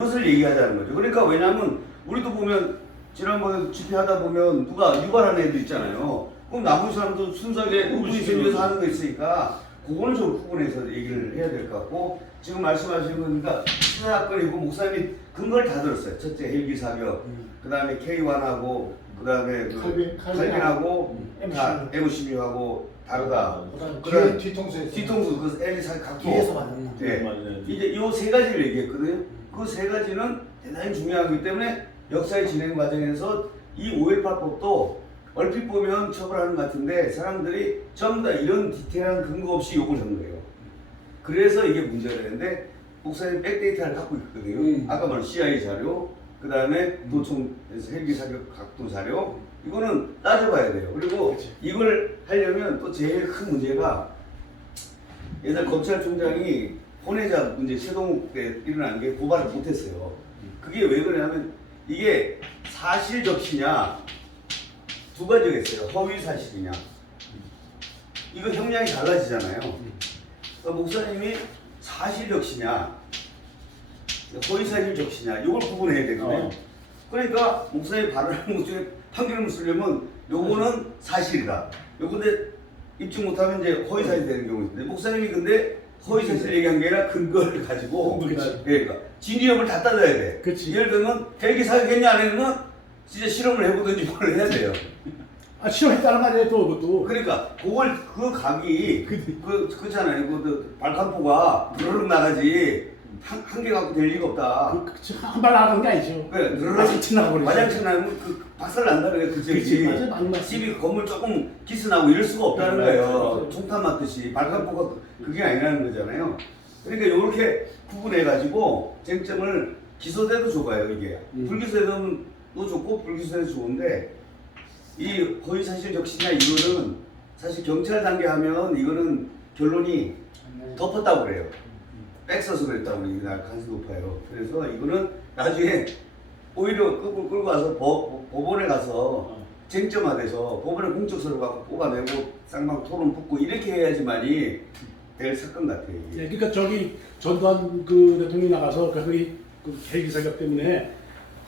그것을 얘기하자는 거죠. 그러니까 왜냐하면 우리도 보면 지난번에 집회하다 보면 누가 유발하는 애들 있잖아요. 그럼 나머지 사람도 순수하게 의문이 생겨서 하는 거 있으니까 그거는 좀 구분해서 얘기를 해야 될 것 같고, 지금 말씀하시는 거니까 사건이고 목사님이 근거를 다 들었어요. 첫째 헬기 사격, 그 다음에 K1하고 그 다음에 칼빈하고 다 MCB하고 다르다. 그다음 뒤통수에서 뒤통수 그 L 사격 각도. 뒤에서 맞는. 네. 이제 요 세 가지를 얘기했거든요. 그 세 가지는 대단히 중요하기 때문에 역사의 진행 과정에서 이 5.18법도 얼핏 보면 처벌하는 것 같은데 사람들이 전부 다 이런 디테일한 근거 없이 욕을 한 거예요. 그래서 이게 문제가 되는데 목사님 백데이터를 갖고 있거든요. 아까 말한 CIA 자료, 그 다음에 도청에서 헬기 사격 각도 자료, 이거는 따져봐야 돼요. 그리고 이걸 하려면 또 제일 큰 문제가 옛날 검찰총장이 혼외자 문제 최동욱 때 일어난 게 고발을 못했어요. 그게 왜 그러냐면 이게 사실 적시냐 두 가지가 있어요. 허위 사실이냐. 이거 형량이 달라지잖아요. 그러니까 목사님이 사실 적시냐 허위 사실 적시냐 이걸 구분해야 되거든요. 그러니까 목사님이 발언하는 것 중에 판결을 쓰려면 요거는 사실이다. 요건데 입증 못하면 이제 허위 사실이 되는 경우가 있는데 목사님이 근데 허위 사실 얘기한 게 아니라 근거를 가지고 그러니까 진위험을 다 따져야 돼. 그치. 예를 들면 헬기 사격했냐 안 했냐면 진짜 실험을 해보든지 뭘 해야 돼요. 아 실험했다는 말이에요 또 그것도. 그러니까 그걸 그 각이 그렇잖아요. 그 발칸포가 누르륵 나가지 한 개 갖고 될 리가 없다. 한 발 나가는 게 아니죠. 그래 누르륵 화장실 나가버리죠. 화장실 나면 그 박살 난다는 거예요. 그치. 맞아. 집이 건물 조금 기스 나고 이럴 수가 없다는 거예요. 맞아요. 총탄 맞듯이 발칸포가 그게 아니라는 거잖아요. 그러니까 이렇게 구분해가지고 쟁점을 기소돼도 좋아요 이게. 불기소돼도 좋고 불기소돼도 좋은데 이 허위사실 적시냐 이거는 사실 경찰 단계 하면 이거는 결론이 덮었다고 그래요. 빽써서 그랬다고 우리나라 가능성이 높아요. 그래서 이거는 나중에 오히려 끌고 와서 법원에 가서 쟁점화돼서 법원에 공적서를 갖고 뽑아내고 쌍방 토론 붙고 이렇게 해야지만이 될 사건 같아요. 이게. 네, 그러니까 저기 전두환 그 대통령이 나가서 그 헬기 사격 때문에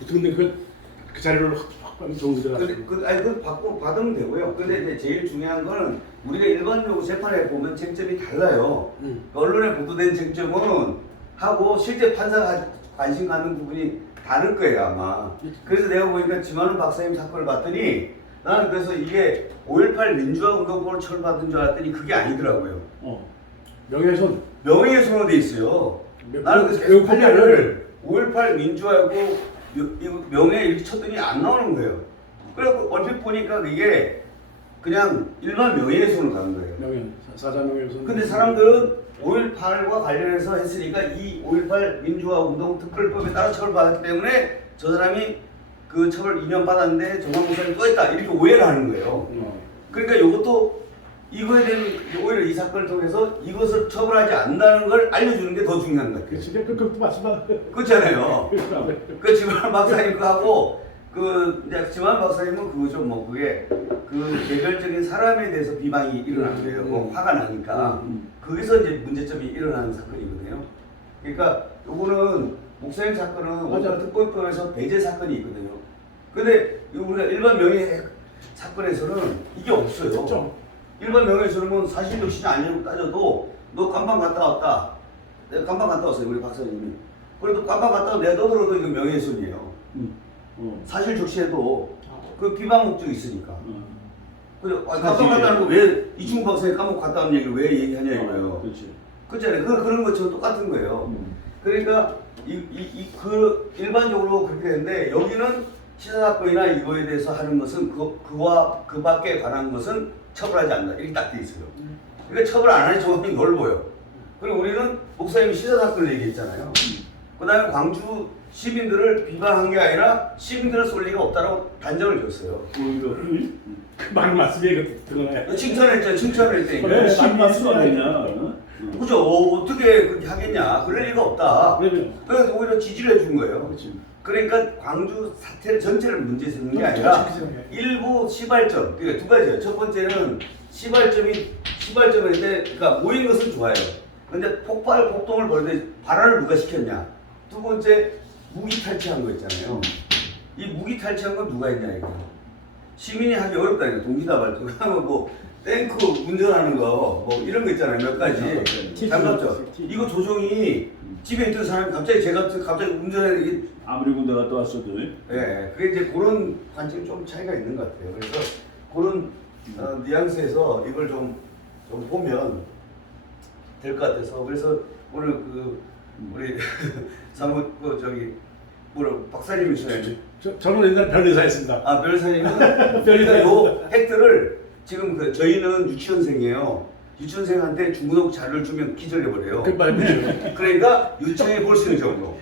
근데 그 자료를 확보하면 좋은 거잖아요. 아니 그 받으면 되고요. 근데 이제 제일 중요한 거는 우리가 일반적으로 재판에 보면 쟁점이 달라요. 언론에 보도된 쟁점은 하고 실제 판사가 관심 갖는 부분이 다를 거예요 아마. 그래서 내가 보니까 지만원 박사님 사건을 봤더니 나는 그래서 이게 5.18 민주화 운동권을 처벌받은 줄 알았더니 그게 아니더라고요. 명예훼손. 명예훼손으로 돼 있어요. 나는 그래서 계속 판례를 5.18 민주화하고 이거 명예 이렇게 쳤더니 안 나오는 거예요. 그래갖고 얼핏 보니까 이게 그냥 일반 명예훼손을 가는 거예요. 사자 명예훼손. 근데 사람들은 5.18과 관련해서 했으니까 이 5.18 민주화 운동 특별법에 따라 처벌받았기 때문에 저 사람이 그 처벌 2년 받았는데 정황 목사님 또 했다 이렇게 오해를 하는 거예요. 그러니까 이것도 이거에 대한 오히려 이 사건을 통해서 이것을 처벌하지 않는다는 걸 알려주는 게 더 중요한 것 같아요. 그것도 맞지만. 그렇잖아요. 그 지만 박사님 거하고 그 이제 지만 박사님은 그거죠. 뭐 그게 그 개별적인 사람에 대해서 비방이 일어난 거예요. 뭐 화가 나니까 거기서 이제 문제점이 일어나는 사건이거든요. 그러니까 요거는 목사님 사건은 오늘 특보법에서 배제 사건이 있거든요. 근데 우리가 일반 명예 사건에서는 이게 없어요. 그렇죠. 일반 명예훼손은 사실 적시냐 아니냐고 따져도 너 간방 갔다 왔다. 내가 간방 갔다 왔어요 우리 박사님이. 그래도 간방 갔다 와서 내가 떠들어도 이거 명예훼손이에요. 사실 적시해도 그 비방 목적이 있으니까. 그래 간방 갔다 왔는 거 왜 이충우 박사님 까먹고 갔다 온 얘기를 왜 얘기하냐 이거예요. 그렇잖아요. 그런 것처럼 똑같은 거예요. 그러니까 그 일반적으로 그렇게 되는데 여기는 시사사건이나 이거에 대해서 하는 것은 그와 그 밖에 관한 것은 처벌하지 않는다. 이렇게 딱 돼 있어요. 그러니까 처벌 안 하는 조건이 넓어요. 그리고 우리는 목사님이 시사사건을 얘기했잖아요. 그 다음에 광주 시민들을 비방한 게 아니라 시민들을 쏠 리가 없다라고 단정을 줬어요. 그 많은 말씀이 들어가요. 칭찬했죠. 칭찬을 했더니. 네, 많은 말씀이 아니냐. 그죠? 어떻게 그렇게 하겠냐. 그럴 리가 없다. 그래요. 그래서 오히려 지지를 해준 거예요. 그렇지. 그러니까 광주 사태 전체를 문제 삼는 게 아니라 일부 시발점, 그러니까 두 가지예요. 첫 번째는 시발점인데, 그러니까 모인 것은 좋아요. 근데 폭동을 벌일 때 발언을 누가 시켰냐. 두 번째 무기 탈취한 거 있잖아요. 이 무기 탈취한 건 누가 했냐 이거. 시민이 하기 어렵다니까. 동기다발도 하면 뭐 탱크 운전하는 거 뭐 이런 거 있잖아요. 몇 가지. 장갑죠. 이거 조종이 집에 있던 사람이 갑자기 운전하는 게 아무리 군대 갔다 왔어도 예, 그게 이제 그런 관점이 좀 차이가 있는 것 같아요. 그래서 그런 뉘앙스에서 이걸 좀 보면 될 것 같아서 그래서 오늘 우리 사무 박사님이시나요? 저는 옛날 변리사였습니다. 아 변호사님은 변호사. 일단 요 팩트를 지금 저희는 유치원생이에요. 유치원생한테 중고등부 자료를 주면 기절해버려요. 그 말이죠. 그러니까 유치원에 볼 수 있는 정도.